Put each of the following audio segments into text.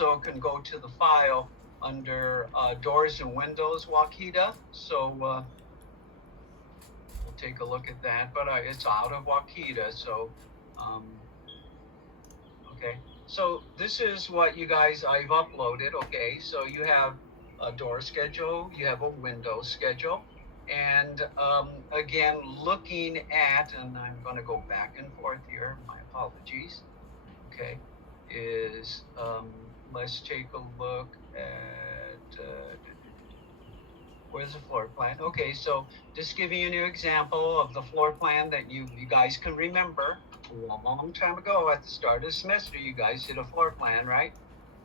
also can go to the file under doors and windows, Wakita. So we'll take a look at that, but it's out of Wakita. So, okay. So this is what you guys, I've uploaded. Okay. So you have a door schedule, you have a window schedule. And again, looking at, and I'm going to go back and forth here, my apologies. Okay, is let's take a look at where's the floor plan? Okay, so just giving you a new example of the floor plan that you guys can remember. A long time ago at the start of the semester, you guys did a floor plan, right?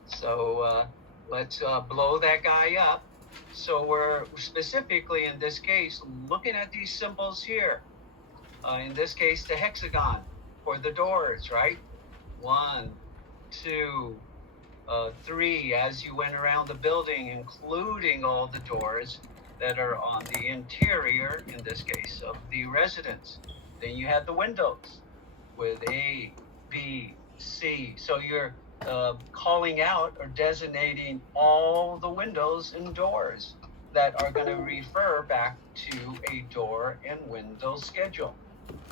So let's blow that guy up. So we're specifically in this case looking at these symbols here. In this case, the hexagon for the doors, right? 1, 2, 3, as you went around the building, including all the doors that are on the interior, in this case, of the residence. Then you have the windows with A, B, C. So you're calling out or designating all the windows and doors that are going to refer back to a door and window schedule.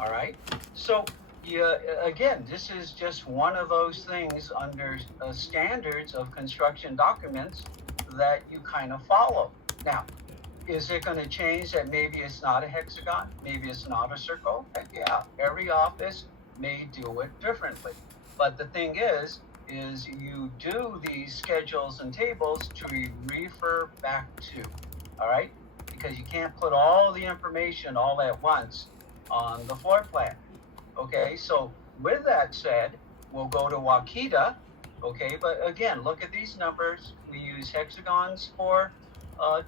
All right. So yeah, again, this is just one of those things under standards of construction documents that you kind of follow. Now, is it going to change that maybe it's not a hexagon? Maybe it's not a circle? Heck yeah, every office may do it differently. But the thing is you do these schedules and tables to refer back to, all right? Because you can't put all the information all at once on the floor plan. Okay, so with that said, we'll go to Wakita. Okay, but again, look at these numbers. We use hexagons for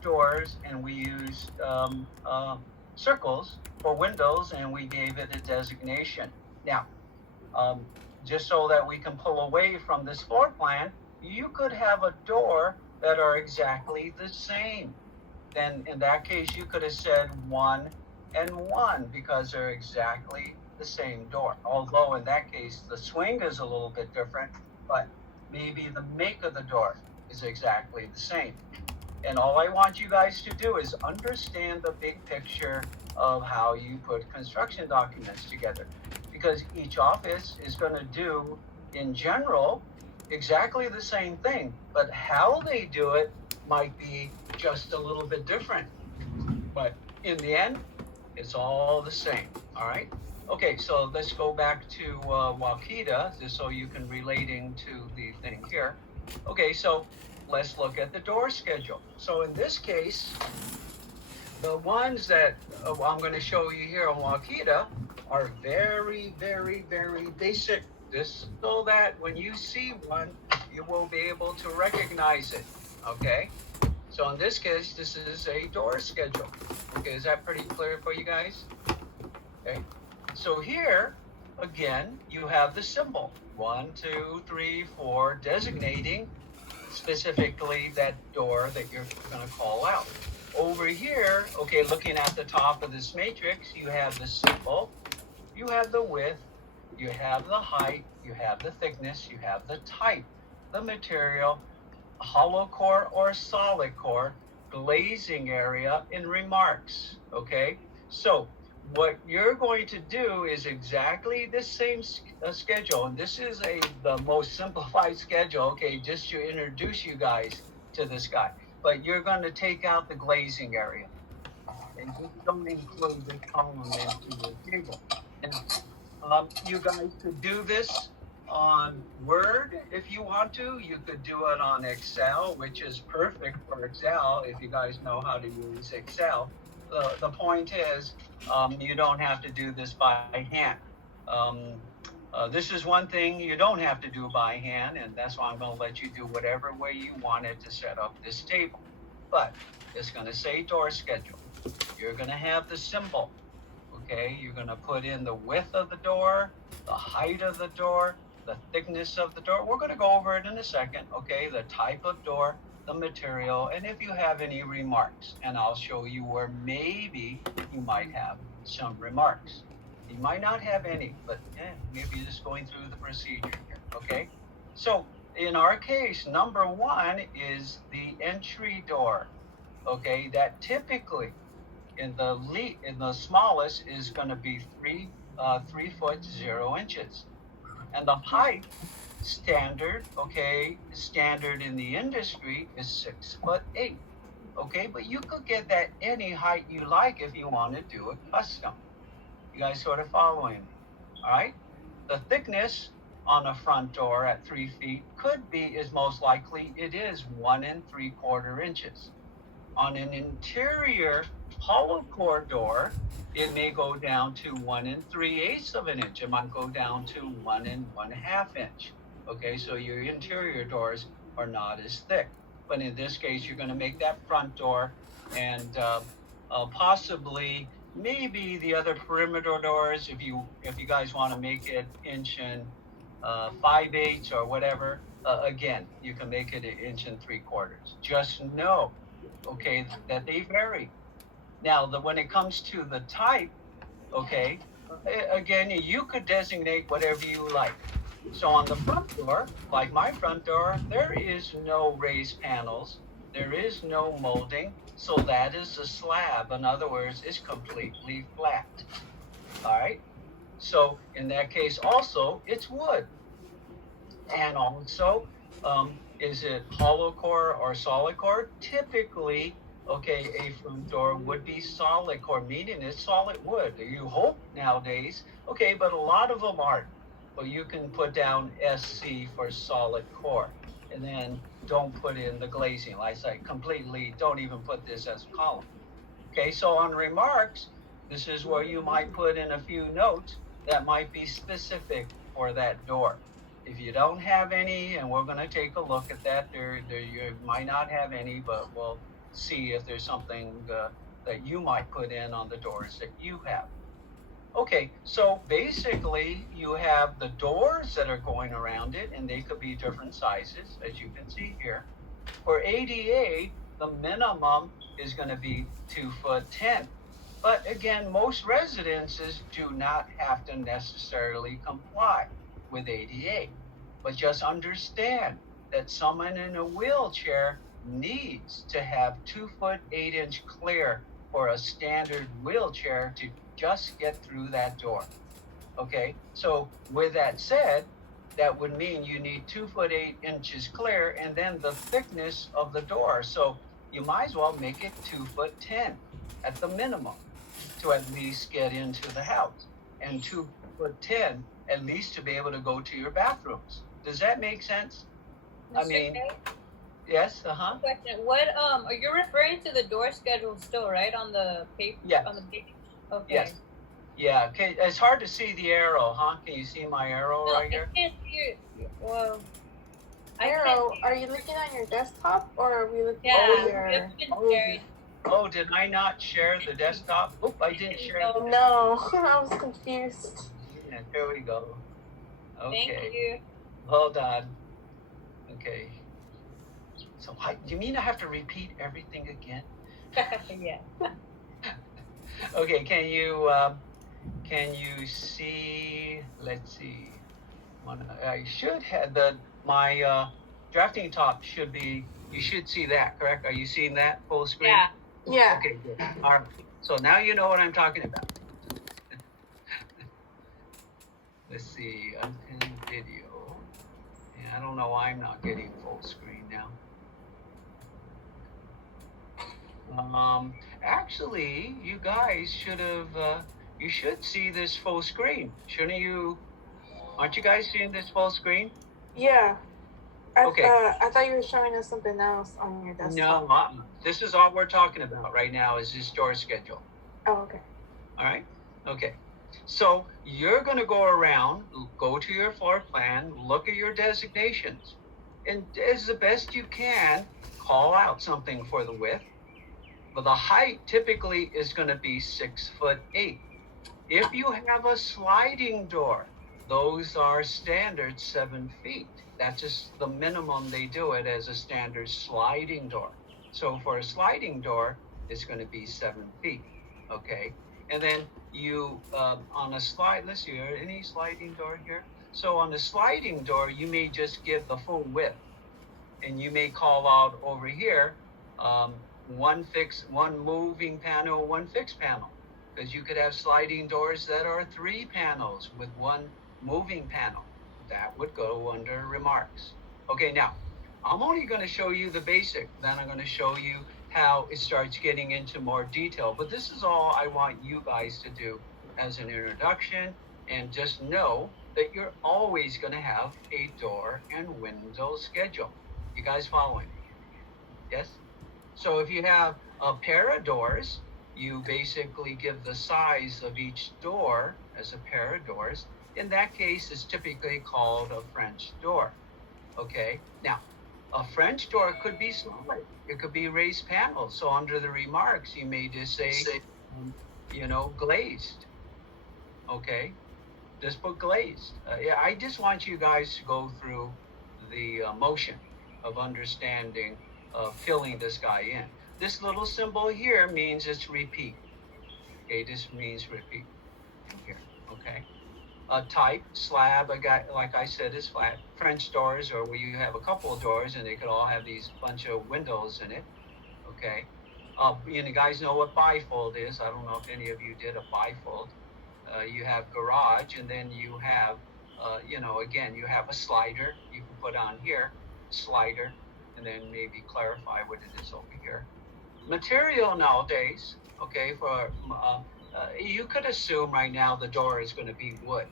doors, and we use circles for windows, and we gave it a designation. Now, just so that we can pull away from this floor plan, you could have a door that are exactly the same. Then in that case, you could have said 1 and 1 because they're exactly the same door. Although in that case, the swing is a little bit different, but maybe the make of the door is exactly the same. And all I want you guys to do is understand the big picture of how you put construction documents together. Because each office is going to do, in general, exactly the same thing, but how they do it might be just a little bit different. But in the end, it's all the same, all right? Okay, so let's go back to Wakita, just so you can relating to the thing here. Okay, so let's look at the door schedule. So in this case, the ones that I'm going to show you here on Wakita are very, very, very basic, just so that when you see one, you will be able to recognize it, okay? So in this case, this is a door schedule. Okay, is that pretty clear for you guys? Okay, so here, again, you have the symbol, 1, 2, 3, 4, designating specifically that door that you're going to call out. Over here, okay, looking at the top of this matrix, you have the symbol, you have the width, you have the height, you have the thickness, you have the type, the material, hollow core or solid core, glazing area, and remarks, okay? So what you're going to do is exactly the same schedule, and this is the most simplified schedule, okay, just to introduce you guys to this guy. But you're going to take out the glazing area, and you don't include the column into the table. And you guys could do this on Word if you want to. You could do it on Excel, which is perfect for Excel if you guys know how to use Excel. The point is, you don't have to do this by hand. This is one thing you don't have to do by hand, and that's why I'm going to let you do whatever way you wanted to set up this table. But it's going to say door schedule. You're going to have the symbol. Okay, you're going to put in the width of the door, the height of the door, the thickness of the door. We're going to go over it in a second. Okay, the type of door, the material, and if you have any remarks. And I'll show you where maybe you might have some remarks. You might not have any, but maybe you're just going through the procedure here. Okay, so in our case, number one is the entry door. Okay, that typically in the smallest is going to be 3 foot 0 inches, and the height standard in the industry is 6'8". Okay, but you could get that any height you like if you want to do it custom. You guys sort of following me? All right. The thickness on a front door at 3 feet could be, is most likely, it is 1 3/4 inches. On an interior hollow core door, it may go down to 1 3/8 of an inch. It might go down to 1 1/2 inch. Okay, so your interior doors are not as thick. But in this case, you're going to make that front door and possibly maybe the other perimeter doors, if you guys want to make it inch and 5/8 or whatever. Again, you can make it 1 3/4. Just know, okay, that they vary. Now, when it comes to the type, okay, again, you could designate whatever you like. So on the front door, like my front door, there is no raised panels. There is no molding. So that is a slab. In other words, it's completely flat. All right. So in that case, also, it's wood. And also, is it hollow core or solid core? Typically, okay, a front door would be solid core, meaning it's solid wood. You hope nowadays, okay, but a lot of them aren't. Well, you can put down SC for solid core, and then don't put in the glazing. Like I say, completely don't even put this as a column. Okay, so on remarks, this is where you might put in a few notes that might be specific for that door. If you don't have any, and we're going to take a look at that, you might not have any, but we'll see if there's something that you might put in on the doors that you have. Okay, so basically you have the doors that are going around it, and they could be different sizes, as you can see here. For ADA, the minimum is going to be 2'10". But again, most residences do not have to necessarily comply with ADA. But just understand that someone in a wheelchair needs to have 2'8" clear for a standard wheelchair to just get through that door. Okay, so with that said, that would mean you need 2'8" clear, and then the thickness of the door. So you might as well make it 2'10" at the minimum to at least get into the house, and 2'10" at least to be able to go to your bathrooms. Does that make sense? Mr. I mean, K? yes, Question. What are you referring to the door schedule still, right? On the paper? Yeah. On the page? Okay. Yes. Yeah, okay, it's hard to see the arrow, huh? Can you see my arrow right here? I can't see it. Well, Arrow, are you looking on your desktop or are we looking yeah, at your... it's been shared. Oh, did I not share the desktop? Oop, I didn't share. No, I was confused. Yeah, there we go. Okay. Thank you. Hold on. Okay. So you mean I have to repeat everything again? Yeah. Okay, can you see, let's see. I should have my drafting top should be, you should see that, correct? Are you seeing that full screen? Yeah. Yeah. Okay, good. All right. So now you know what I'm talking about. Let's see, unpin video. Yeah, I don't know why I'm not getting full screen now. Actually, you guys should have, you should see this full screen. Shouldn't you? Aren't you guys seeing this full screen? Yeah. Okay. I thought you were showing us something else on your desktop. No, this is all we're talking about right now is this door schedule. Oh, okay. All right? Okay. So you're going to go around, go to your floor plan, look at your designations, and as the best you can, call out something for the width. But the height typically is going to be 6'8". If you have a sliding door, those are standard 7 feet. That's just the minimum they do it as a standard sliding door. So for a sliding door, it's going to be 7 feet. Okay. And then you, on a slide, let's see, any sliding door here? So on the sliding door, you may just give the full width, and you may call out over here, one moving panel, one fixed panel, because you could have sliding doors that are 3 panels with one moving panel. That would go under remarks. Okay, now I'm only going to show you the basic, then I'm going to show you how it starts getting into more detail. But this is all I want you guys to do as an introduction, and just know that you're always going to have a door and window schedule. You guys following? Yes? So if you have a pair of doors, you basically give the size of each door as a pair of doors. In that case, it's typically called a French door. Okay? Now, a French door could be smaller. It could be raised panels. So under the remarks, you may just say, glazed. Okay? Just put glazed. Yeah, I just want you guys to go through the motion of understanding, filling this guy in. This little symbol here means it's repeat. Okay, this means repeat. Here, okay. Type, slab, like I said, is flat. French doors, or where you have a couple of doors and they could all have these bunch of windows in it. Okay. You guys know what bifold is. I don't know if any of you did a bifold. You have garage, and then you have, again, you have a slider you can put on here, slider, and then maybe clarify what it is over here. Material nowadays, okay, you could assume right now the door is going to be wood,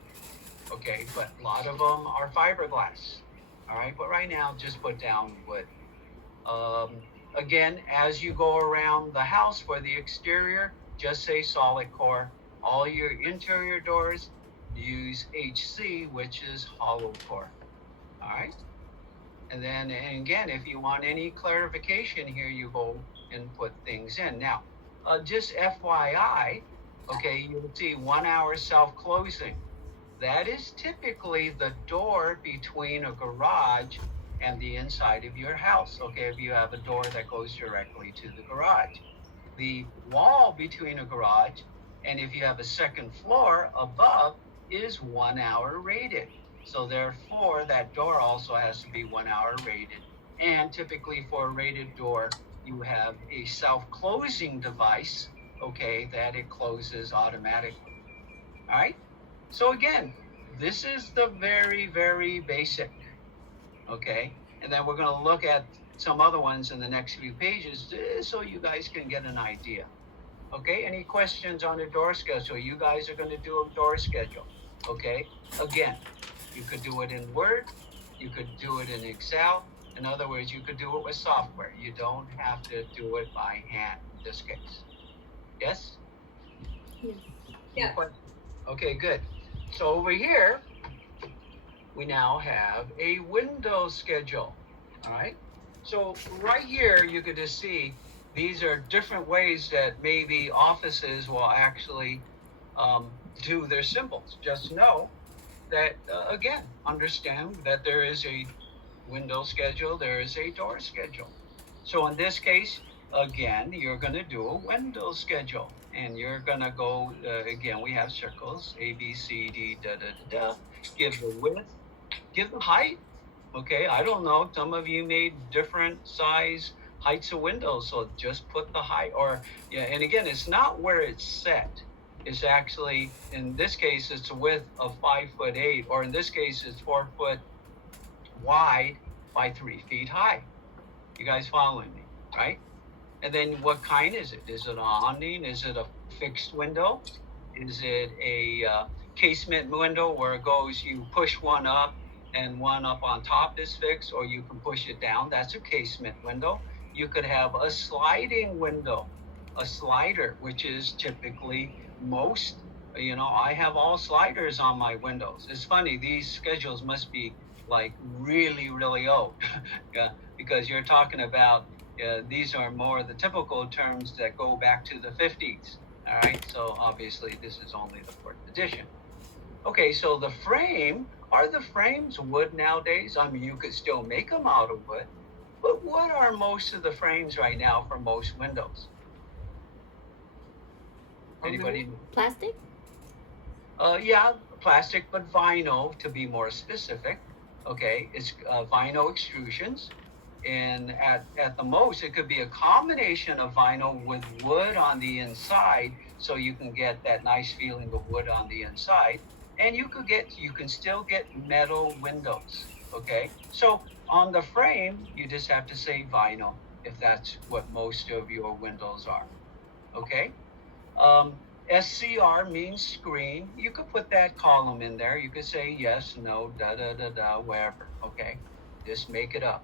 okay, but a lot of them are fiberglass, all right, but right now just put down wood. Again, as you go around the house for the exterior, just say solid core. All your interior doors use HC, which is hollow core. All right. And then, and again, if you want any clarification here, you go and put things in. Now, just FYI, okay, you'll see 1 hour self-closing. That is typically the door between a garage and the inside of your house. Okay, if you have a door that goes directly to the garage. The wall between a garage, and if you have a second floor above, is 1 hour rated. So therefore, that door also has to be 1 hour rated. And typically for a rated door, you have a self-closing device, okay, that it closes automatically. All right? So again, this is the very, very basic, okay? And then we're going to look at some other ones in the next few pages so you guys can get an idea. Okay, any questions on the door schedule? You guys are going to do a door schedule, okay? Again, you could do it in Word, you could do it in Excel. In other words, you could do it with software. You don't have to do it by hand in this case. Yes? Yeah. Okay, good. So over here, we now have a window schedule, all right? So right here, you could just see these are different ways that maybe offices will actually do their symbols. Just know that, again, understand that there is a window schedule, there is a door schedule. So in this case, again, you're going to do a window schedule. And you're going to go, again, we have circles, A, B, C, D, da, da, da, da. Give the width, give the height. Okay, I don't know. Some of you made different size heights of windows, so just put the height. Or yeah, and again, it's not where it's set. It's actually, in this case, it's a width of 5'8", or in this case, it's 4 foot wide by 3 feet high. You guys following me, right? And then what kind is it? Is it an awning? Is it a fixed window? Is it a casement window where it goes, you push one up and one up on top is fixed, or you can push it down? That's a casement window. You could have a sliding window, a slider, which is typically most, I have all sliders on my windows. It's funny, these schedules must be like really, really old. Yeah, because you're talking about, these are more the typical terms that go back to the 50s. All right, so obviously this is only the 4th edition. Okay, so the frame, are the frames wood nowadays? I mean, you could still make them out of wood, but what are most of the frames right now for most windows? Anybody? Plastic? Yeah, plastic, but vinyl to be more specific. Okay, it's vinyl extrusions. And at the most, it could be a combination of vinyl with wood on the inside, so you can get that nice feeling of wood on the inside. And you can still get metal windows. Okay, so on the frame, you just have to say vinyl if that's what most of your windows are. Okay. SCR means screen. You could put that column in there. You could say yes, no, da da da da, wherever. Okay, just make it up.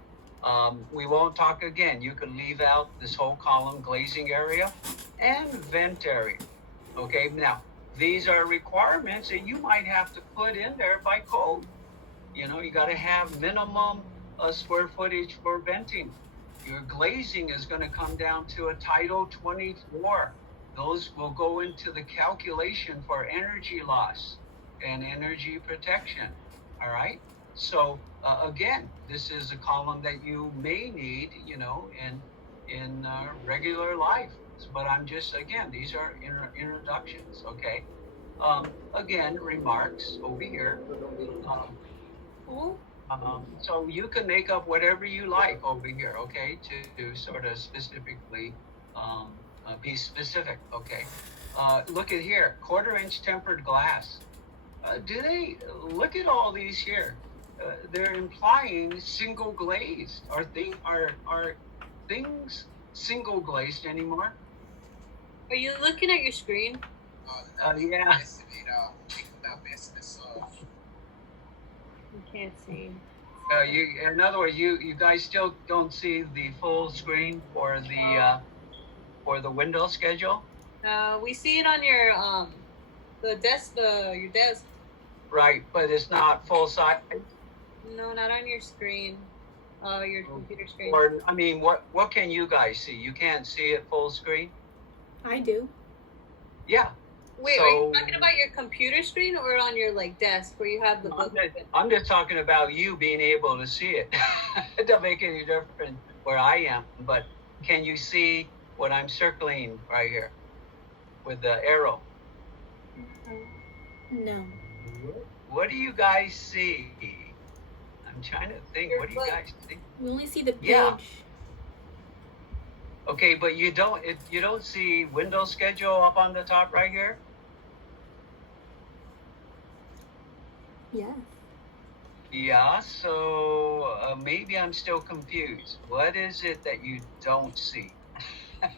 We won't talk again. You can leave out this whole column, glazing area and vent area. Okay, now these are requirements that you might have to put in there by code. You know, you got to have minimum square footage for venting. Your glazing is going to come down to a Title 24. Those will go into the calculation for energy loss and energy protection. All right. So again, this is a column that you may need, you know, in regular life. But I'm just, again, these are introductions. Okay. Again, remarks over here. So you can make up whatever you like over here. Okay, to sort of specifically. Be specific, okay? Look at here, 1/4-inch tempered glass. Do they look at all these here? They're implying single glazed. Are things single glazed anymore? Are you looking at your screen? Yeah. You can't see. In other words, you guys still don't see the full screen for the window schedule? We see it on your your desk. Right, but it's not full size. No, not on your screen. Your computer screen. Or I mean, what can you guys see? You can't see it full screen? I do. Yeah. Wait, are you talking about your computer screen or on your like desk where you have the book? I'm just talking about you being able to see it. It doesn't make any difference where I am, but can you see what I'm circling right here with the arrow? No. What do you guys see? I'm trying to think. What do you guys see? We only see the page. Yeah. Okay, but you don't see window schedule up on the top right here? Yeah. Yeah, so maybe I'm still confused. What is it that you don't see?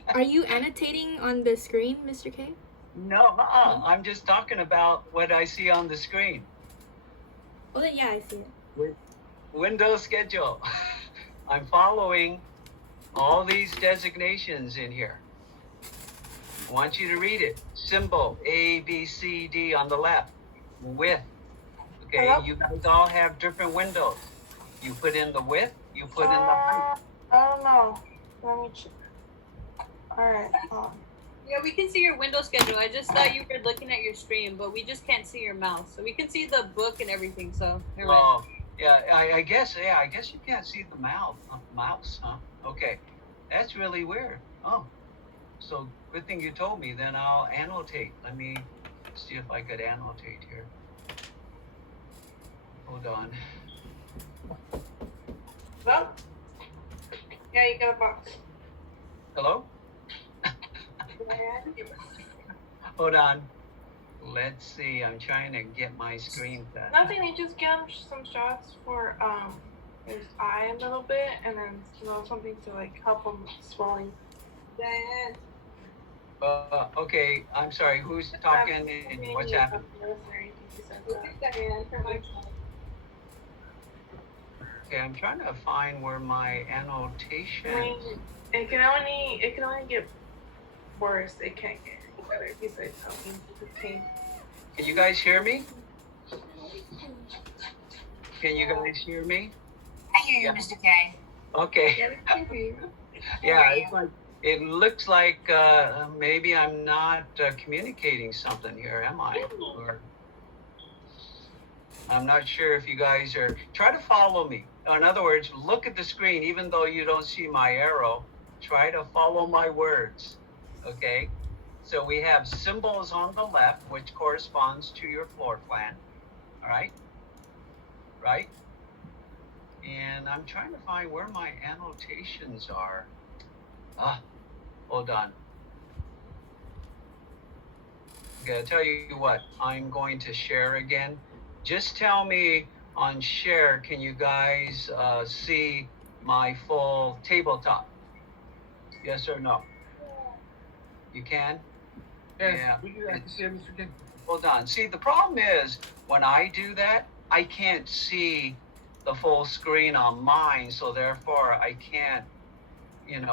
Are you annotating on the screen, Mr. K? No, I'm just talking about what I see on the screen. Oh, then yeah, I see it. Window schedule. I'm following all these designations in here. I want you to read it. Symbol A, B, C, D on the left. Width. Okay, Hello? you guys all have different windows. You put in the width, you put in the height. I don't know. Let me check. Alright. Yeah, we can see your window schedule. I just thought you were looking at your screen, but we just can't see your mouse. So we can see the book and everything. So never mind. Oh, yeah, I guess you can't see the mouse, huh? Okay, that's really weird. Oh, so good thing you told me. Then I'll annotate. Let me see if I could annotate here. Hold on. Hello? Yeah, you got a box. Hello? Hold on. Let's see. I'm trying to get my screen set. Nothing, you just get some shots for his eye a little bit, and then something to like help him swelling. Dad. Okay. I'm sorry. Who's talking and what's happening? Okay, I'm trying to find where my annotation. It can only get worse. It can't get any better besides helping with the pain. Can you guys hear me? Can you guys hear me? I hear you, Yeah. Mr. K. Okay. Yeah, we can hear you. Yeah, it's like it looks like maybe I'm not communicating something here, am I? Or, I'm not sure if you guys are. Try to follow me. In other words, look at the screen, even though you don't see my arrow. Try to follow my words. Okay. So we have symbols on the left, which corresponds to your floor plan. All right? Right? And I'm trying to find where my annotations are. Hold on. Okay, I'll tell you what, I'm going to share again. Just tell me on share, can you guys see my full tabletop? Yes or no? You can? Yes, Yeah. we do have to see Mr. King. Hold on. See, the problem is when I do that, I can't see the full screen on mine, so therefore I can't, and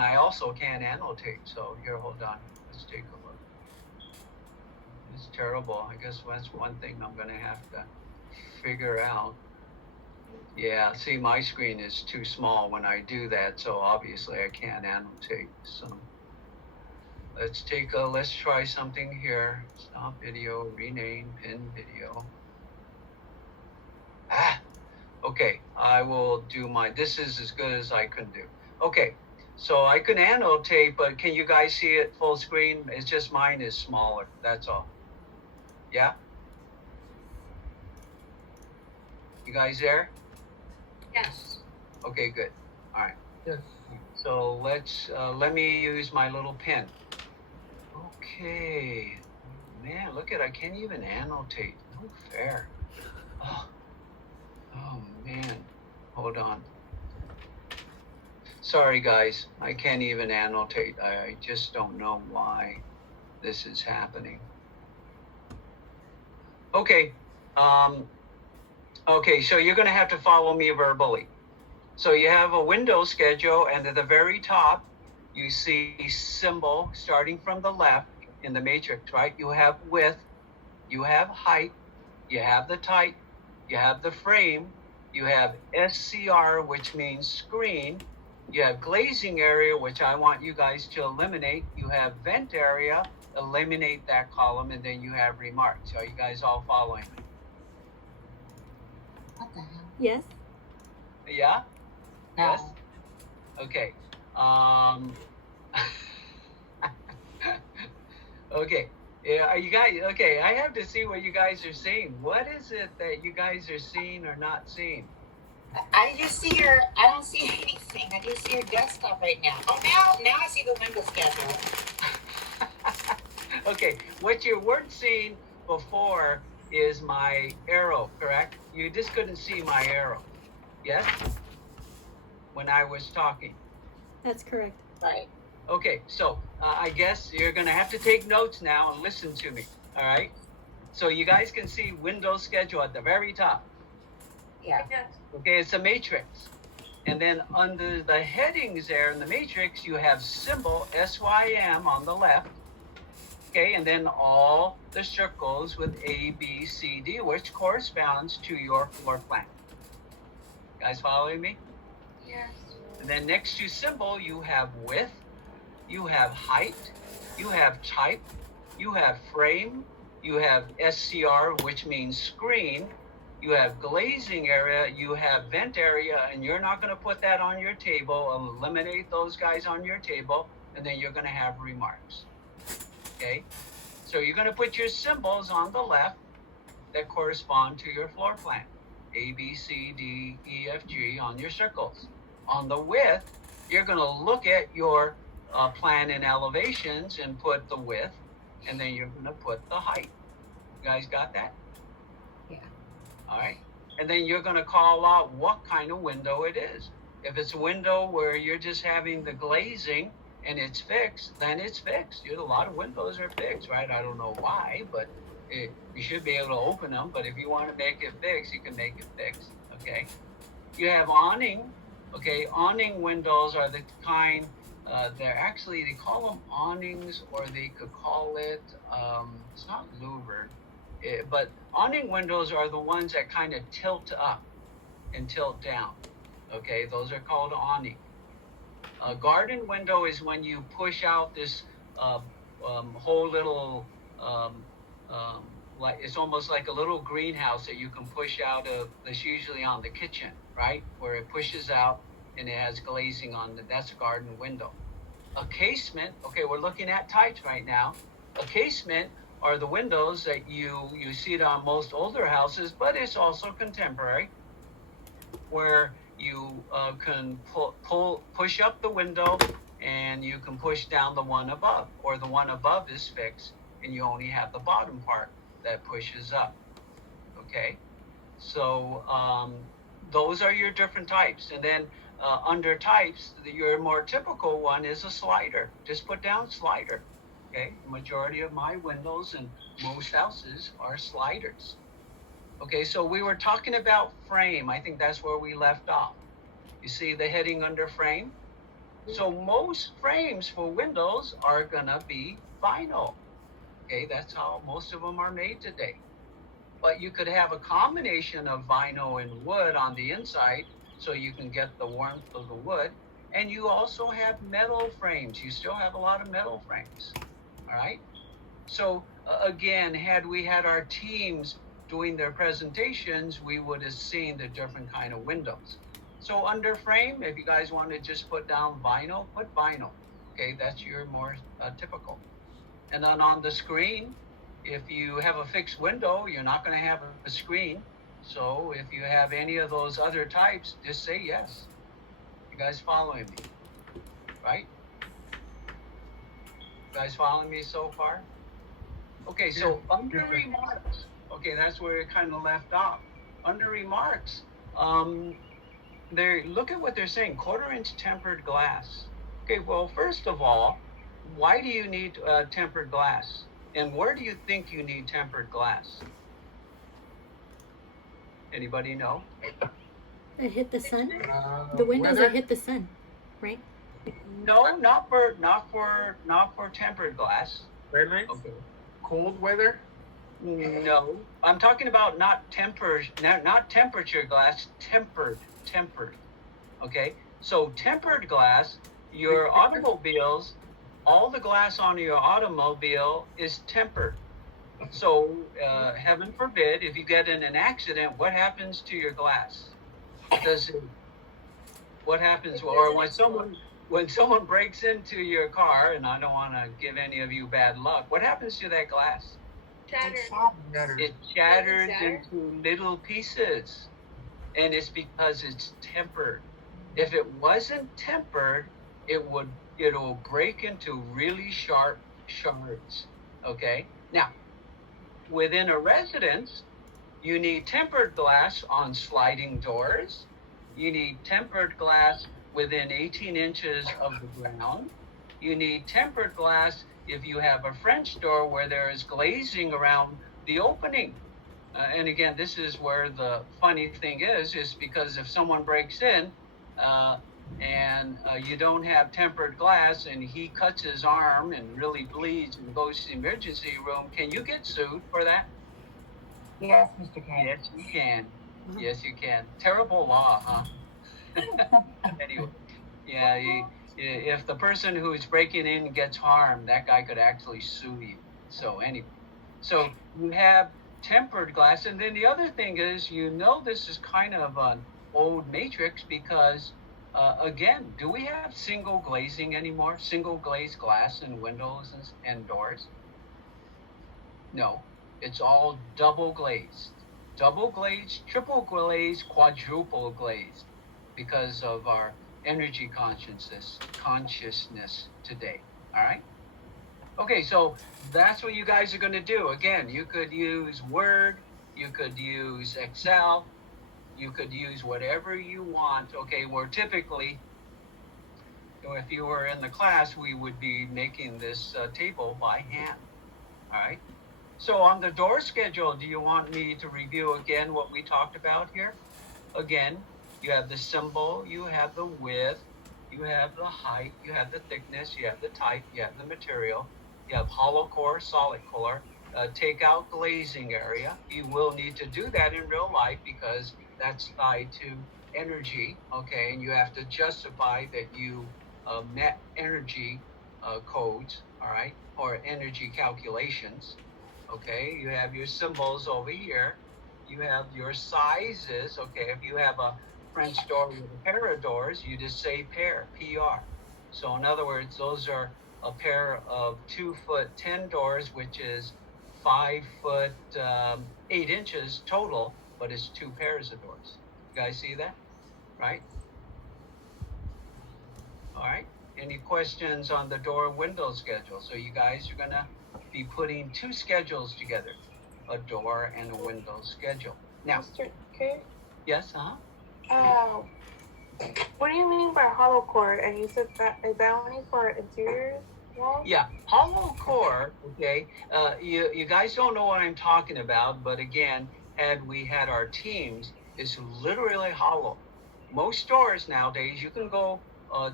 I also can't annotate. So here, hold on. Let's take a look. It's terrible. I guess that's one thing I'm going to have to figure out. Yeah, see, my screen is too small when I do that, so obviously I can't annotate. So let's try something here. Stop video, rename, pin video. Okay, I will do this is as good as I can do. Okay, so I can annotate, but can you guys see it full screen? It's just mine is smaller, that's all. Yeah? You guys there? Yes. Okay, good. All right. Yes. So let me use my little pen. Okay. Man, look at, I can't even annotate. No fair. Oh man. Hold on. Sorry guys, I can't even annotate. I just don't know why this is happening. Okay. Okay, so you're going to have to follow me verbally. So you have a window schedule, and at the very top, you see symbol starting from the left in the matrix, right? You have width, you have height, you have the type, you have the frame, you have SCR, which means screen, you have glazing area, which I want you guys to eliminate, you have vent area, eliminate that column, and then you have remarks. Are you guys all following me? What the hell? Yes. Yeah? No. Yes? Okay. Okay. Yeah, are you guys okay? I have to see what you guys are seeing. What is it that you guys are seeing or not seeing? I just see I don't see anything. I just see your desktop right now. Oh, now I see the window schedule. Okay, what you weren't seeing before is my arrow, correct? You just couldn't see my arrow. Yes? When I was talking. That's correct. Right. Okay, so I guess you're going to have to take notes now and listen to me, all right? So you guys can see Windows schedule at the very top. Yeah. Yes. Okay, it's a matrix. And then under the headings there in the matrix, you have symbol SYM on the left. Okay, and then all the circles with A, B, C, D, which corresponds to your floor plan. Guys following me? Yes. And then next to symbol, you have width, you have height, you have type, you have frame, you have SCR, which means screen, you have glazing area, you have vent area, and you're not going to put that on your table. Eliminate those guys on your table, and then you're going to have remarks. Okay? So you're going to put your symbols on the left that correspond to your floor plan. A, B, C, D, E, F, G on your circles. On the width, you're going to look at your plan and elevations and put the width, and then you're going to put the height. You guys got that? Yeah. All right. And then you're going to call out what kind of window it is. If it's a window where you're just having the glazing and it's fixed, then it's fixed. A lot of windows are fixed, right? I don't know why, but you should be able to open them. But if you want to make it fixed, you can make it fixed. Okay. You have awning. Okay. Awning windows are the kind, they call them awnings, or they could call it, it's not louvered, but awning windows are the ones that kind of tilt up and tilt down. Okay. Those are called awning. A garden window is when you push out this whole little, like it's almost like a little greenhouse that you can push out of. That's usually on the kitchen, right? Where it pushes out and it has glazing on it. That's a garden window. A casement, okay, we're looking at types right now. A casement are the windows that you see it on most older houses, but it's also contemporary, where you can push up the window and you can push down the one above, or the one above is fixed and you only have the bottom part that pushes up. Okay, so those are your different types. And then under types, your more typical one is a slider. Just put down slider. Okay, the majority of my windows in most houses are sliders. Okay, so we were talking about frame. I think that's where we left off. You see the heading under frame? So most frames for windows are gonna be vinyl. Okay, that's how most of them are made today. But you could have a combination of vinyl and wood on the inside so you can get the warmth of the wood. And you also have metal frames. You still have a lot of metal frames. All right? So again, had we had our teams doing their presentations, we would have seen the different kind of windows. So under frame, if you guys want to just put down vinyl, put vinyl. Okay, that's your more typical. And then on the screen, if you have a fixed window, you're not going to have a screen. So if you have any of those other types, just say yes. You guys following me, right? You guys following me so far? Okay, so under remarks, okay, that's where it kind of left off. Under remarks, look at what they're saying, 1/4-inch tempered glass. Okay, well, first of all, why do you need tempered glass? And where do you think you need tempered glass? Anybody know? It hit the sun. The windows weather? that hit the sun, right? No, not for tempered glass. Red lights? Okay. Cold weather? No, I'm talking about not temperature glass, tempered. Okay, so tempered glass, your automobiles, all the glass on your automobile is tempered. So heaven forbid, if you get in an accident, what happens to your glass? What happens, or when someone breaks into your car, and I don't want to give any of you bad luck, what happens to that glass? Shattered. It shatters into little pieces, and it's because it's tempered. If it wasn't tempered, it'll break into really sharp shards. Okay, now within a residence, you need tempered glass on sliding doors. You need tempered glass within 18 inches of the ground. You need tempered glass if you have a French door where there is glazing around the opening. And again, this is where the funny thing is because if someone breaks in and you don't have tempered glass and he cuts his arm and really bleeds and goes to the emergency room, can you get sued for that? Yes, Mr. Ken. Yes, you can. Yes, you can. Terrible law, huh? Anyway, yeah, if the person who is breaking in gets harmed, that guy could actually sue you. So anyway, so you have tempered glass, and then the other thing is, this is kind of an old matrix because, again, do we have single glazing anymore? Single glazed glass in windows and doors? No, it's all double glazed. Double glazed, triple glazed, quadruple glazed because of our energy consciousness today. All right? Okay, so that's what you guys are going to do. Again, you could use Word, you could use Excel, you could use whatever you want. Okay, where typically, if you were in the class, we would be making this table by hand. All right? So on the door schedule, do you want me to review again what we talked about here? Again, you have the symbol, you have the width, you have the height, you have the thickness, you have the type, you have the material, you have hollow core, solid core, take out glazing area. You will need to do that in real life because that's tied to energy, okay? And you have to justify that you met energy codes, all right, or energy calculations, okay? You have your symbols over here. You have your sizes, okay? If you have a French door with a pair of doors, you just say pair, PR. So in other words, those are a pair of 2'10" doors, which is 5 foot 8 inches total, but it's 2 pairs of doors. You guys see that? Right? All right. Any questions on the door window schedule? So you guys are gonna be putting 2 schedules together, a door and a window schedule. Now, Mr. K, yes, huh? what do you mean by hollow core? And you said that is that only for interior walls? Yeah, hollow core, okay, you guys don't know what I'm talking about, but again, had we had our teams, it's literally hollow. Most doors nowadays, you can go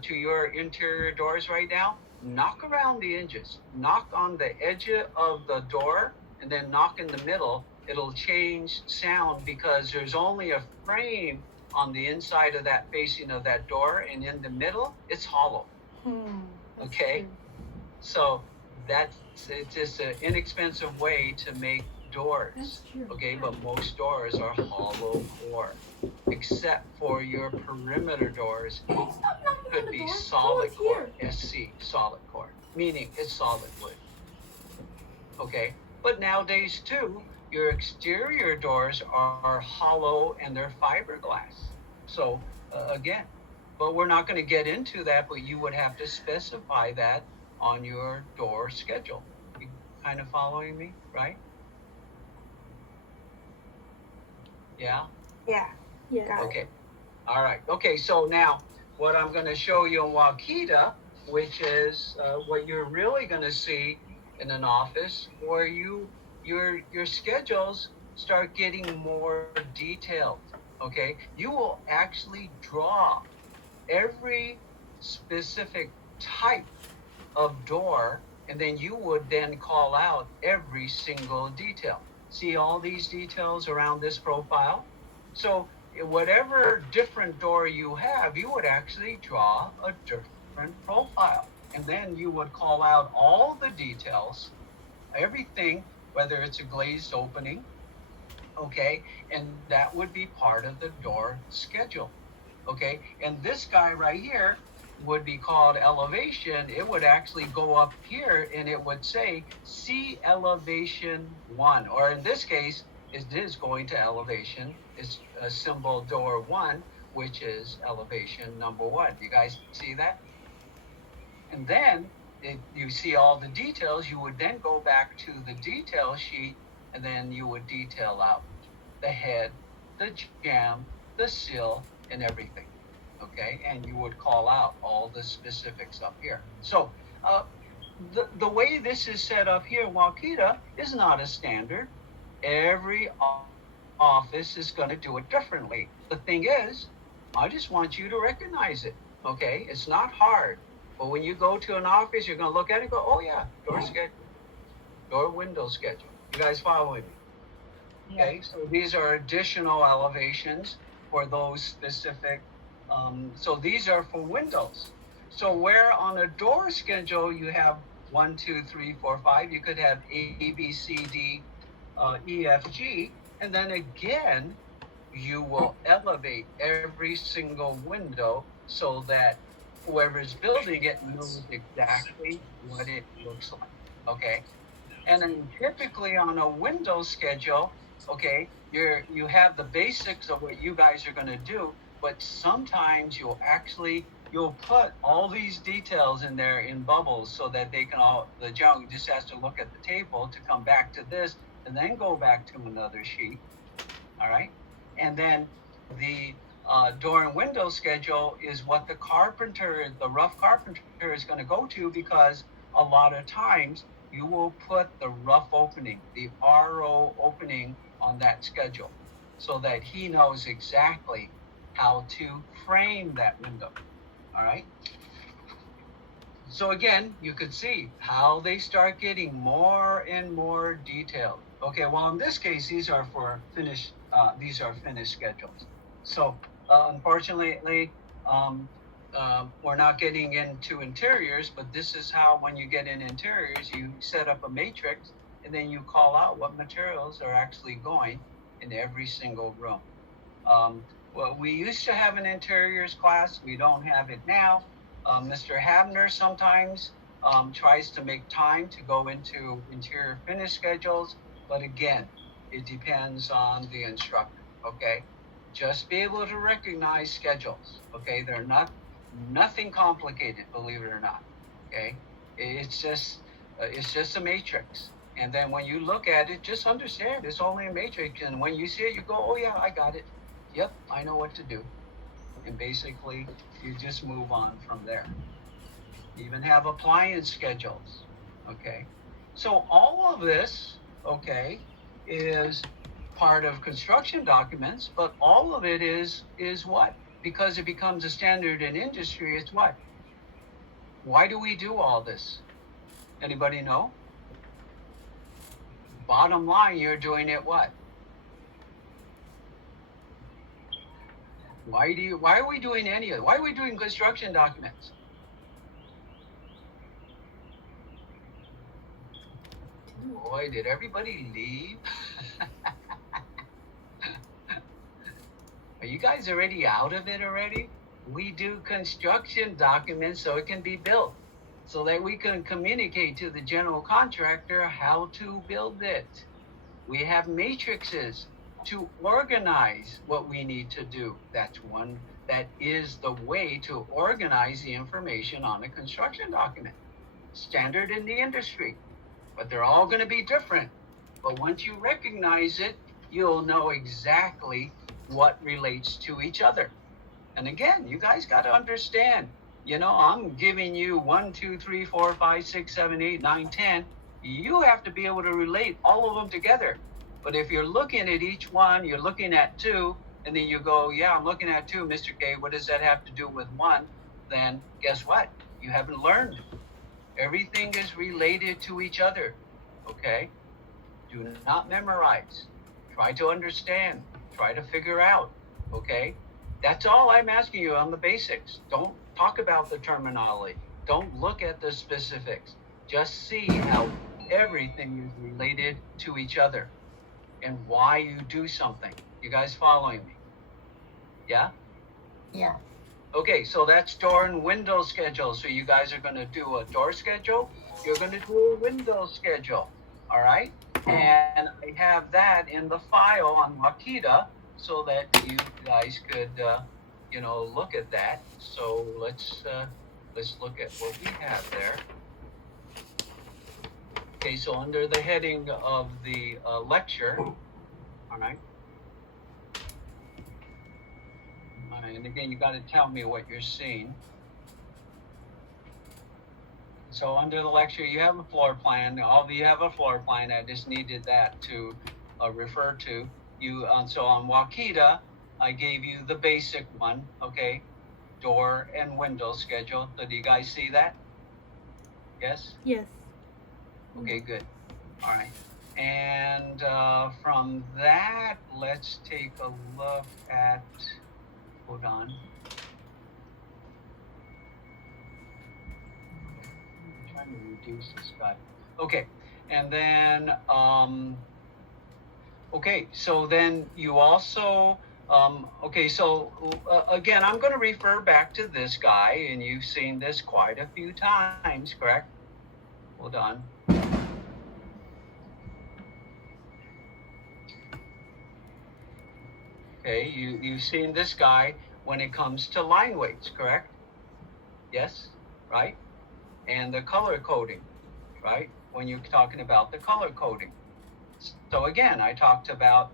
to your interior doors right now, knock around the edges, knock on the edge of the door, and then knock in the middle. It'll change sound because there's only a frame on the inside of that facing of that door, and in the middle, it's hollow. Okay? So it's just an inexpensive way to make doors. That's true. Okay, but most doors are hollow core, except for your perimeter doors. Could be solid core, SC, solid core, meaning it's solid wood. Okay, but nowadays too, your exterior doors are hollow and they're fiberglass. So again, but we're not going to get into that, but you would have to specify that on your door schedule. You kind of following me, right? Yeah? Yeah. Yeah. Got it. Okay. All right. Okay, so now what I'm going to show you in Waukeeta, which is what you're really going to see in an office where your schedules start getting more detailed. Okay? You will actually draw every specific type of door, and then you would then call out every single detail. See all these details around this profile? So whatever different door you have, you would actually draw a different profile. And then you would call out all the details, everything, whether it's a glazed opening, okay? And that would be part of the door schedule, okay? And this guy right here would be called elevation. It would actually go up here and it would say, see elevation 1, or in this case, it is going to elevation. It's a symbol door 1, which is elevation number 1. You guys see that? And then you see all the details. You would then go back to the detail sheet, and then you would detail out the head, the jamb, the sill, and everything. Okay, and you would call out all the specifics up here. So the way this is set up here in Waukeeta is not a standard. Every office is going to do it differently. The thing is, I just want you to recognize it. Okay, it's not hard. But when you go to an office, you're going to look at it and go, oh yeah, door schedule, door window schedule. You guys following me? Okay, so these are additional elevations for those specific. So these are for windows. So where on a door schedule you have 1, 2, 3, 4, 5, you could have A, B, C, D, E, F, G, and then again, you will elevate every single window so that whoever's building it knows exactly what it looks like, okay? And then typically on a window schedule, okay, you have the basics of what you guys are gonna do, but sometimes you'll put all these details in there in bubbles so that they can the junk just has to look at the table to come back to this and then go back to another sheet, all right? And then the door and window schedule is what the rough carpenter is gonna go to, because a lot of times you will put the rough opening, the RO opening on that schedule so that he knows exactly how to frame that window, all right? So again, you could see how they start getting more and more detailed. Okay, well in this case, these are finished schedules. So unfortunately, we're not getting into interiors, but this is how, when you get in interiors, you set up a matrix and then you call out what materials are actually going in every single room. Well, we used to have an interiors class. We don't have it now. Mr. Habner sometimes tries to make time to go into interior finish schedules, But again, it depends on the instructor, okay? Just be able to recognize schedules, okay? They're nothing complicated, believe it or not, okay? It's just a matrix. And then when you look at it, just understand it's only a matrix. And when you see it, you go, oh yeah, I got it. Yep, I know what to do. And basically, you just move on from there. Even have appliance schedules, okay? So all of this, okay, is part of construction documents, but all of it is what? Because it becomes a standard in industry, it's what? Why do we do all this? Anybody know? Bottom line, you're doing it what? Why are we doing any of it? Why are we doing construction documents? Boy, did everybody leave? Are you guys already out of it already? We do construction documents so it can be built, so that we can communicate to the general contractor how to build it. We have matrices to organize what we need to do. That is the way to organize the information on a construction document. Standard in the industry, but they're all going to be different. But once you recognize it, you'll know exactly what relates to each other. And again, you guys got to understand, I'm giving you 1, 2, 3, 4, 5, 6, 7, 8, 9, 10. You have to be able to relate all of them together. But if you're looking at each one, you're looking at 2, and then you go, yeah, I'm looking at 2, Mr. K, what does that have to do with 1? Then guess what? You haven't learned. Everything is related to each other, okay? Do not memorize. Try to understand. Try to figure out, okay? That's all I'm asking you on the basics. Don't talk about the terminology. Don't look at the specifics. Just see how everything is related to each other and why you do something. You guys following me? Yeah? Yeah. Okay, so that's door and window schedule. So you guys are going to do a door schedule. You're going to do a window schedule. All right? And I have that in the file on Makita so that you guys could, look at that. So let's look at what we have there. Okay, so under the heading of the lecture, all right. And again, you got to tell me what you're seeing. So under the lecture, you have a floor plan. All of you have a floor plan. I just needed that to refer to you. So on Wakita, I gave you the basic one, okay? Door and window schedule. So do you guys see that? Yes? Yes. Okay, good. All right. And from that, let's take a look at, hold on. I'm trying to reduce this guy. Okay, and then, okay, so then you also, okay, so again, I'm going to refer back to this guy, and you've seen this quite a few times, correct? Hold on. Okay, you've seen this guy when it comes to line weights, correct? Yes, right? And the color coding, right? When you're talking about the color coding. So again, I talked about,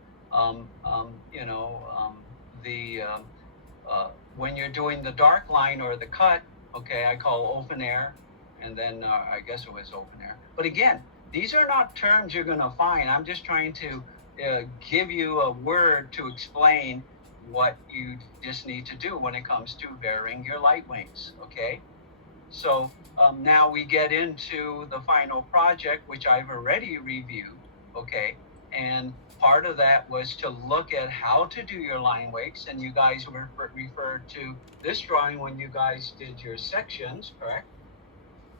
when you're doing the dark line or the cut, okay, I call open air, and then I guess it was open air. But again, these are not terms you're going to find. I'm just trying to give you a word to explain what you just need to do when it comes to varying your light wings, okay? So now we get into the final project, which I've already reviewed, okay? And part of that was to look at how to do your line weights, and you guys were referred to this drawing when you guys did your sections, correct?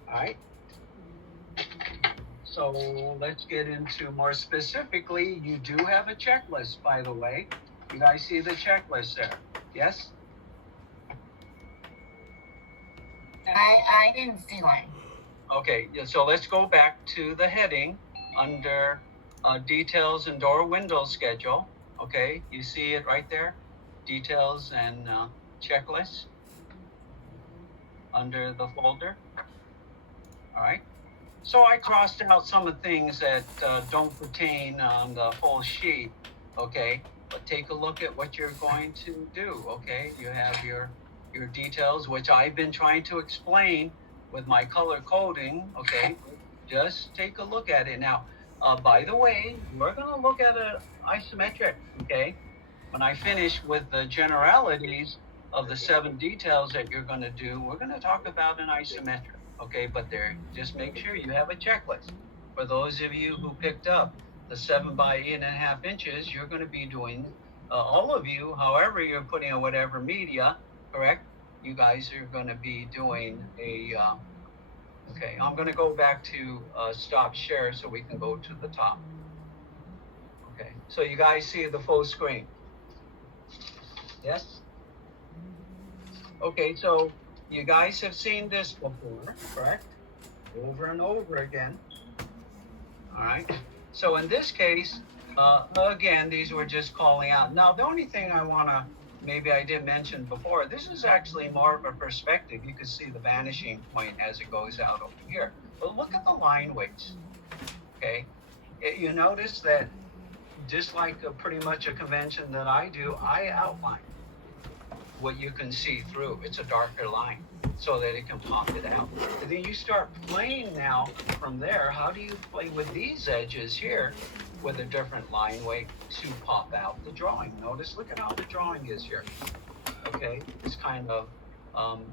All right. So let's get into more specifically, you do have a checklist, by the way. You guys see the checklist there? Yes? I didn't see one. Okay, yeah, so let's go back to the heading under details and door window schedule. Okay, you see it right there, details and checklist under the folder. All right. So I crossed out some of the things that don't pertain on the whole sheet. Okay, but take a look at what you're going to do. Okay, you have your details, which I've been trying to explain with my color coding. Okay, just take a look at it now. By the way, we're going to look at an isometric. Okay, when I finish with the generalities of the 7 details that you're going to do, we're going to talk about an isometric. Okay, but there, just make sure you have a checklist. For those of you who picked up the 7 by 8.5 inches, you're going to be doing, all of you, however you're putting in whatever media, correct? You guys are going to be doing a, okay, I'm going to go back to stop share so we can go to the top. Okay, so you guys see the full screen? Yes? Okay, so you guys have seen this before, correct? Over and over again. All right. So in this case, again, these were just calling out. Now, the only thing I want to, maybe I did mention before, this is actually more of a perspective. You can see the vanishing point as it goes out over here. But look at the line weights. Okay. You notice that just like pretty much a convention that I do, I outline what you can see through. It's a darker line so that it can pop it out. And then you start playing now from there. How do you play with these edges here with a different line weight to pop out the drawing? Notice, look at how the drawing is here. Okay, it's kind of,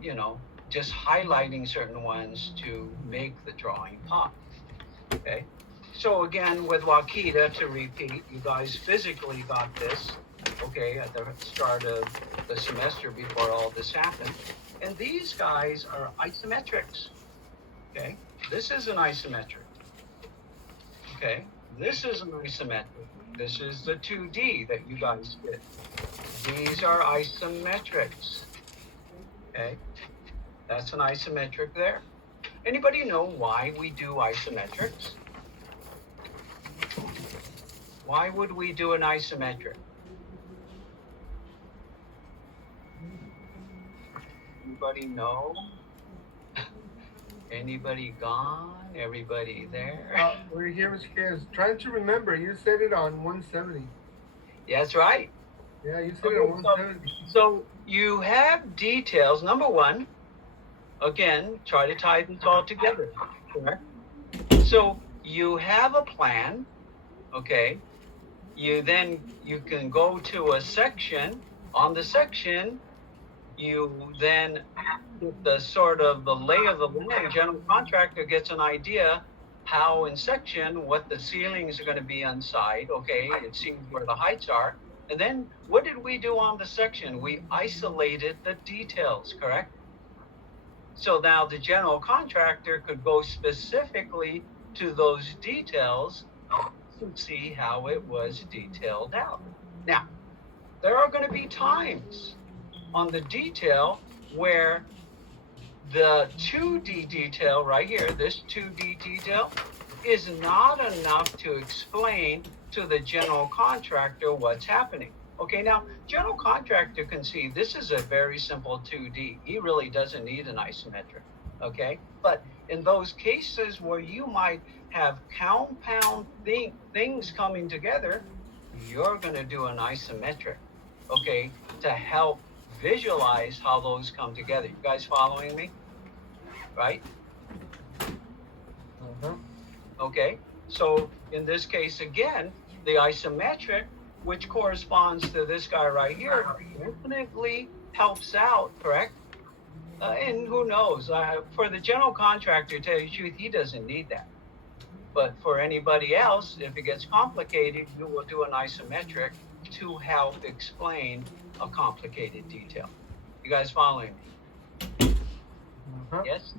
you know, just highlighting certain ones to make the drawing pop. Okay, so again, with Wakita, to repeat, you guys physically got this, okay, at the start of the semester before all this happened. And these guys are isometrics. Okay, this is an isometric. Okay, this is an isometric. This is the 2D that you guys did. These are isometrics. Okay, that's an isometric there. Anybody know why we do isometrics? Why would we do an isometric? Anybody know? Anybody gone? Everybody there? We're here, Mr. K. Trying to remember, you said it on 170. That's right. Yeah, you said it on 170. So you have details. Number one, again, try to tie this all together. Correct? So you have a plan, okay? You can go to a section. On the section, you then get the sort of the lay of the land. General contractor gets an idea how in section what the ceilings are going to be inside. Okay, it seems where the heights are. And then what did we do on the section? We isolated the details, correct? So now the general contractor could go specifically to those details to see how it was detailed out. Now, there are going to be times on the detail where the 2D detail right here, this 2D detail, is not enough to explain to the general contractor what's happening. Okay, now, general contractor can see this is a very simple 2D. He really doesn't need an isometric, okay? But in those cases where you might have compound things coming together, you're going to do an isometric, okay, to help visualize how those come together. You guys following me? Right? Okay, so in this case, again, the isometric, which corresponds to this guy right here, definitely helps out, correct? And who knows, for the general contractor, to tell you the truth, he doesn't need that. But for anybody else, if it gets complicated, you will do an isometric to help explain a complicated detail. You guys following me? Yes?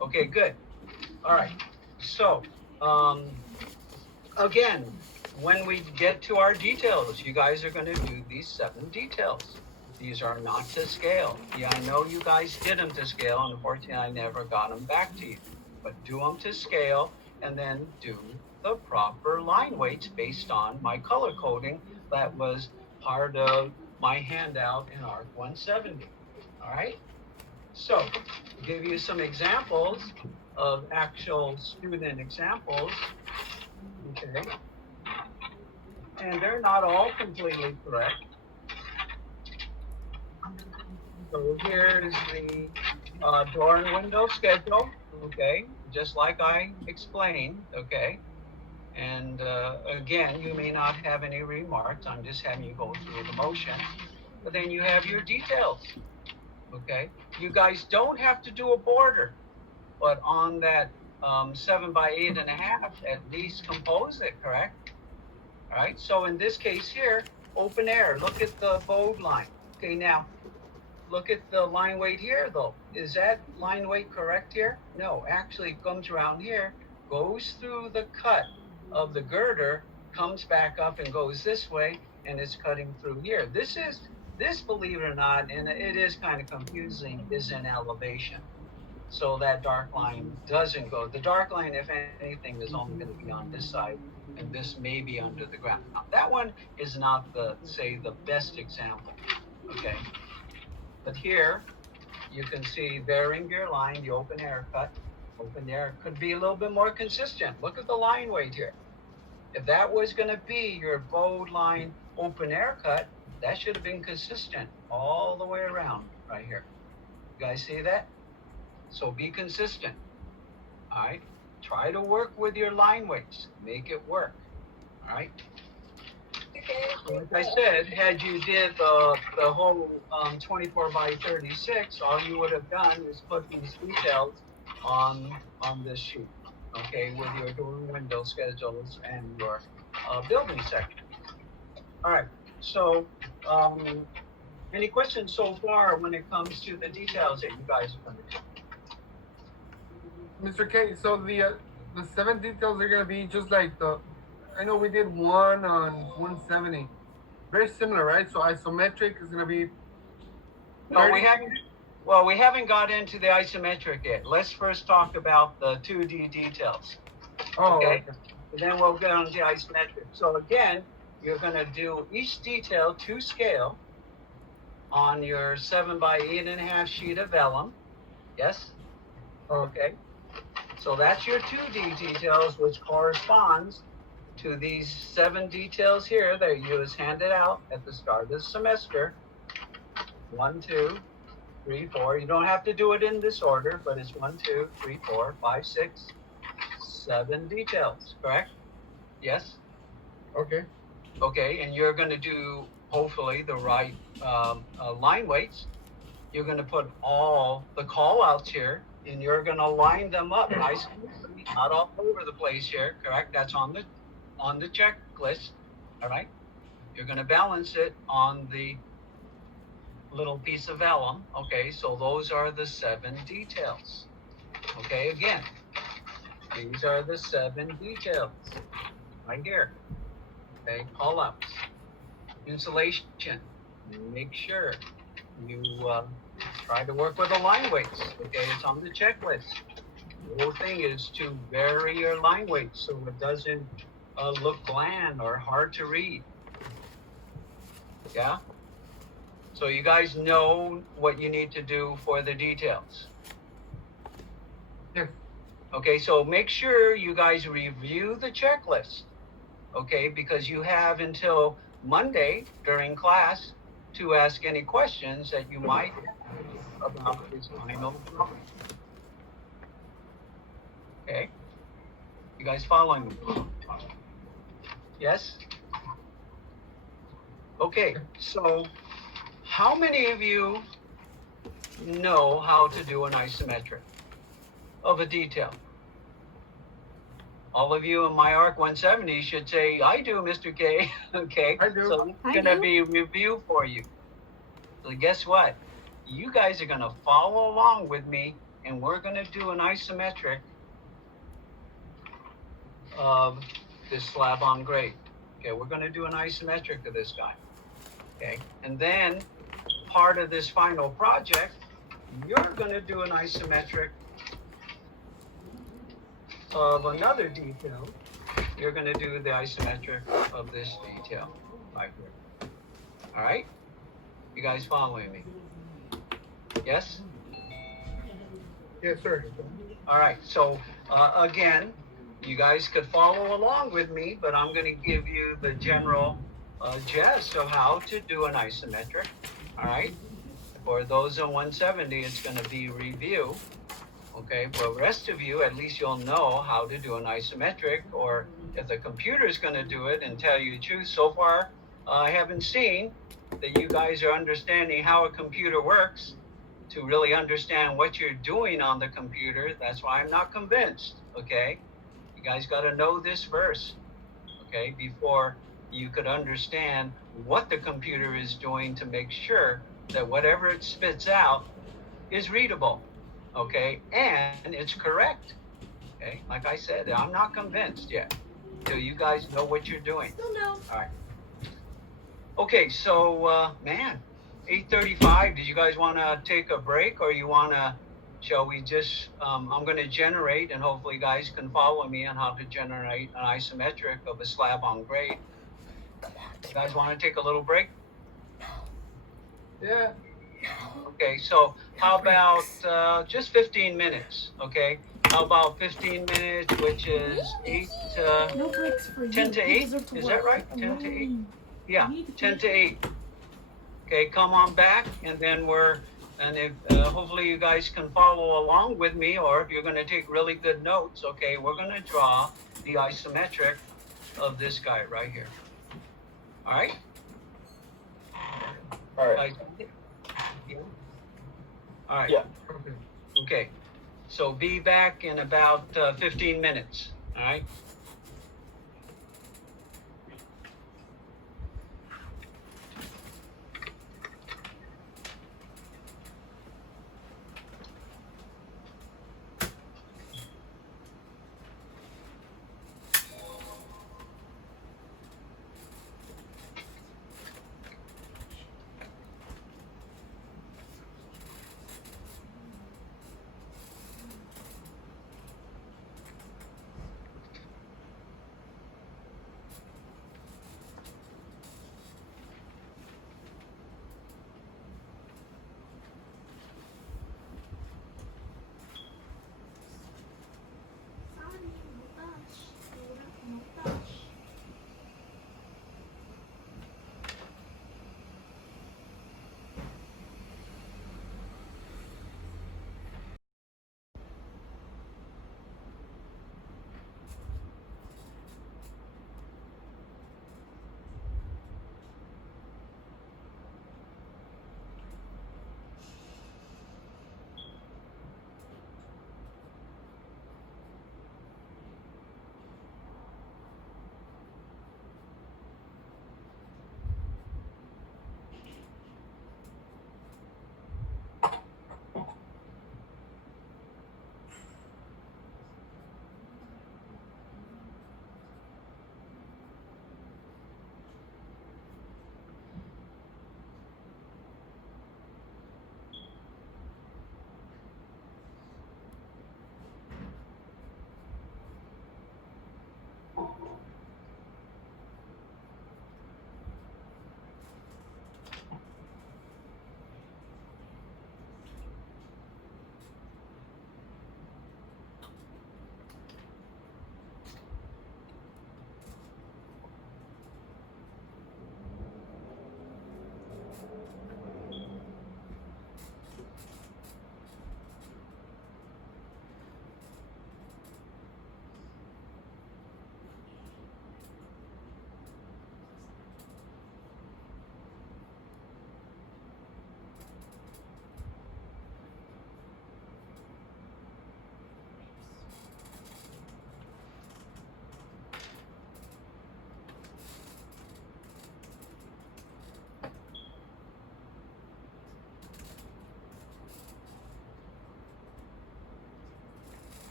Okay, good. All right. So, again, when we get to our details, you guys are going to do these 7 details. These are not to scale. Yeah, I know you guys did them to scale. Unfortunately, I never got them back to you. But do them to scale. and then do the proper line weights based on my color coding that was part of my handout in ARC 170. All right? So, to give you some examples of actual student examples, okay? And they're not all completely correct. So here's the door and window schedule, okay? Just like I explained, okay? And again, you may not have any remarks. I'm just having you go through the motion. But then you have your details, okay? You guys don't have to do a border, but on that 7 by 8.5, at least compose it, correct? All right, so in this case here, open air, look at the bold line. Okay, now, look at the line weight here though. Is that line weight correct here? No, actually it comes around here, goes through the cut of the girder, comes back up and goes this way, and it's cutting through here. This, believe it or not, and it is kind of confusing, is in elevation. So that dark line doesn't go. The dark line, if anything, is only going to be on this side, and this may be under the ground. Now, that one is not the best example, okay? But here, you can see bearing your line, the open air cut. Open air could be a little bit more consistent. Look at the line weight here. If that was going to be your bold line open air cut, that should have been consistent all the way around right here. You guys see that? So be consistent. All right. Try to work with your line weights. Make it work. All right. So like I said, had you did the whole 24 by 36, all you would have done is put these details on this sheet, okay, with your door and window schedules and your building section. All right. So, any questions so far when it comes to the details that you guys are going to do? Mr. K, so the 7 details are gonna be just like I know we did one on 170. Very similar, right? So isometric is gonna be 30? No, we haven't got into the isometric yet. Let's first talk about the 2D details. Oh, Okay. And then we'll get on to the isometric. So again, you're gonna do each detail to scale on your 7 by 8.5 sheet of vellum. Yes? Okay. So that's your 2D details, which corresponds to these 7 details here that you was handed out at the start of the semester. 1, 2, 3, 4. You don't have to do it in this order, but it's 1, 2, 3, 4, 5, 6, 7 details, correct? Yes? Okay. Okay, and you're going to do, hopefully, the right line weights. You're going to put all the call outs here, and you're going to line them up nicely, not all over the place here, correct? That's on the checklist, all right? You're going to balance it on the little piece of vellum, okay? So those are the 7 details, okay? Again, these are the 7 details right here, okay? Call outs, insulation, make sure you try to work with the line weights, okay? It's on the checklist. The whole thing is to vary your line weights so it doesn't look bland or hard to read. Yeah? So you guys know what you need to do for the details. Yes. Okay, so make sure you guys review the checklist, okay? Because you have until Monday during class to ask any questions that you might have about this final problem. Okay? You guys following me? Yes? Okay, so how many of you know how to do an isometric of a detail? All of you in my ARC 170 should say, I do, Mr. K. Okay, I do. so I it's going to do. be a review for you. So guess what? You guys are going to follow along with me, and we're going to do an isometric of this slab on grade. Okay, we're going to do an isometric of this guy. Okay, and then part of this final project, you're going to do an isometric of another detail, you're going to do the isometric of this detail right here. All right? You guys following me? Yes? Yes, sir. All right. So, again, you guys could follow along with me, but I'm going to give you the general gist of how to do an isometric. All right? For those in 170, it's going to be review. Okay, for the rest of you, at least you'll know how to do an isometric, or if the computer is going to do it and tell you the truth. So far, I haven't seen that you guys are understanding how a computer works to really understand what you're doing on the computer. That's why I'm not convinced, okay? You guys got to know this first, okay, before you could understand what the computer is doing to make sure that whatever it spits out is readable. Okay, and it's correct. Okay, like I said, I'm not convinced yet till you guys know what you're doing. Still no. All right. Okay, so man, 8:35. Did you guys want to take a break, or you want to? Shall we just? I'm going to generate, and hopefully, you guys can follow me on how to generate an isometric of a slab on grade. You guys want to take a little break? Yeah. Okay, so how about just 15 minutes, okay? How about 15 minutes, which is 8, No breaks for 10 you. to You 8? deserve to Is work. that right? I'm 10 not to 8? leaving. Yeah, You need to 10 finish to 8. Okay, come on back, and then if hopefully you guys can follow along with me, or if you're going to take really good notes, okay, we're going to draw the isometric of this guy right here. All right? All right. All right. Yeah. Okay. So be back in about 15 minutes. All right.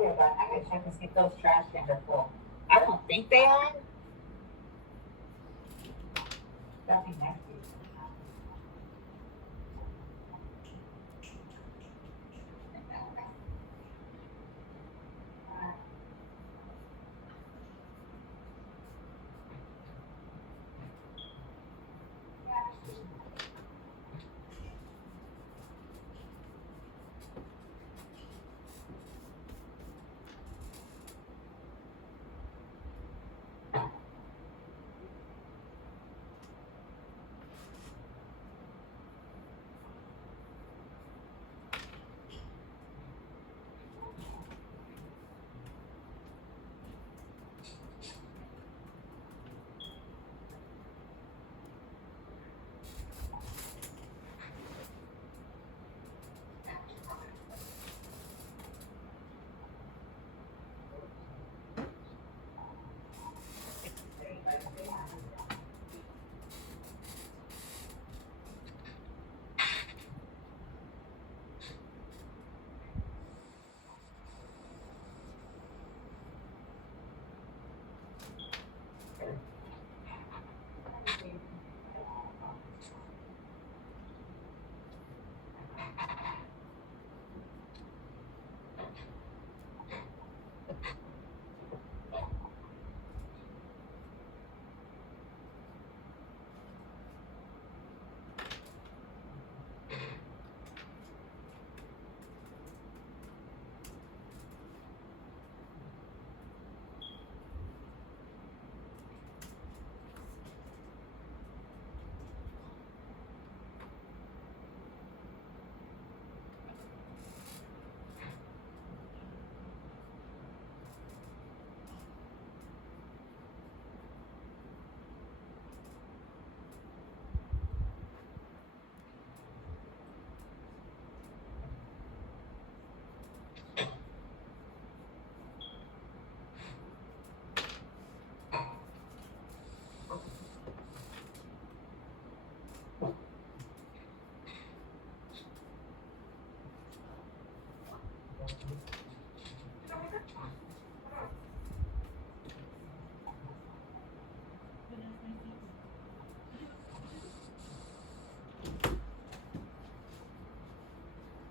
Yeah, but I gotta check and see if those trash cans are full. I don't think they are. Nothing next to you.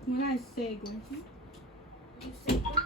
What I say, Gracie? You say